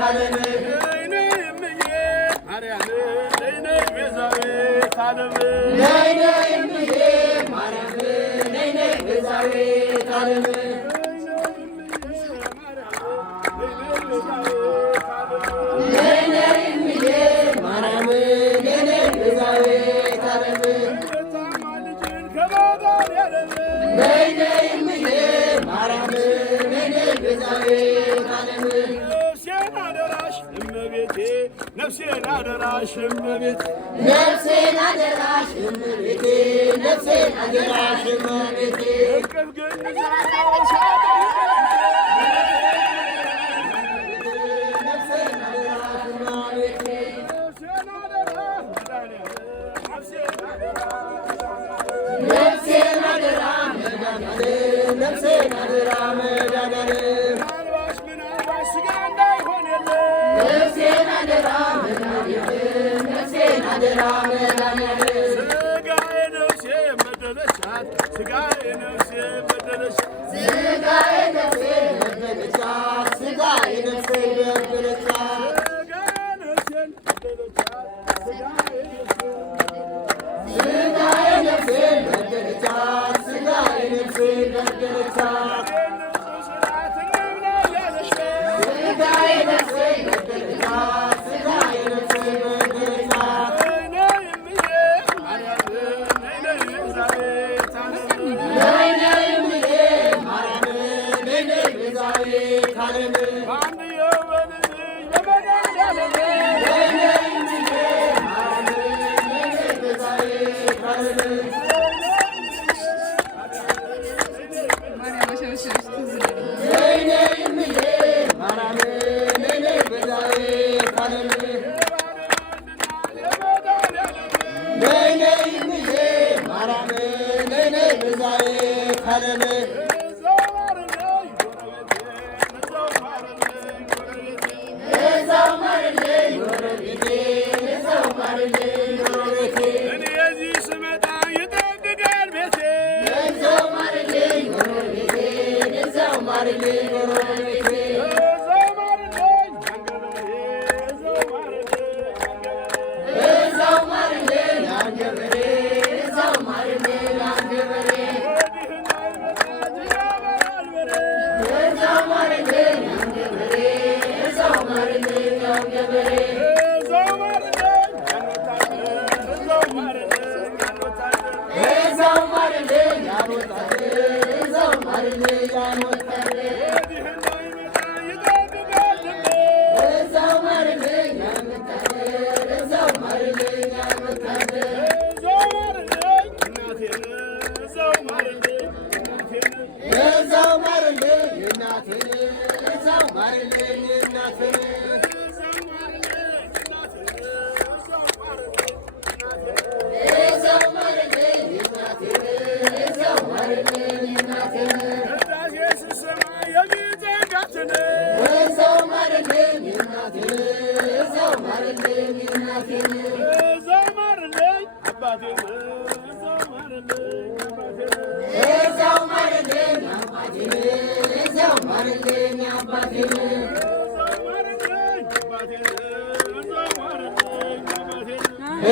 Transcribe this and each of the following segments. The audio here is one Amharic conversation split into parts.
ዓለም ነይ ነይ እምዬ ማርያም ነይ ነይ ቤዛዊተ ዓለም ነይ ነይ እምዬ ማርያም ነይ ነይ ቤዛዊተ ዓለም ነይ ነይ እምዬ ማርያም ነይ ነይ ቤዛዊተ ዓለም ነፍሴን አደራሽ እመቤቴ ነፍሴን አደራሽ እመቤቴ ነፍሴን አደራሽ እመቤቴ እቅፍ ግን ነፍሴን አደራ መድኃኒዓለም ነፍሴን አደራ መድኃኒዓለም ነፍሴን አደራ መድኃኒዓለም ነፍሴን አደራ መድኃኒዓለም ሥጋዬ ነፍሴ በደለቻት ሥጋዬ ነፍሴ በደለቻት ሥጋዬ ነፍሴ በደለቻት ሥጋዬ ነፍሴ በደለቻት ሥጋዬ ነፍሴ በደለቻት ሥጋዬ ነፍሴ በደለቻት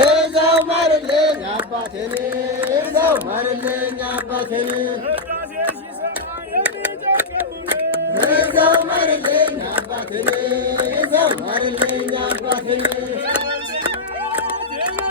እዛው ማርልኝ አባቴን እዛው ማርልኝ አባቴን እዛው ማርልኝ አባቴን እዛው ማርልኝ አባቴን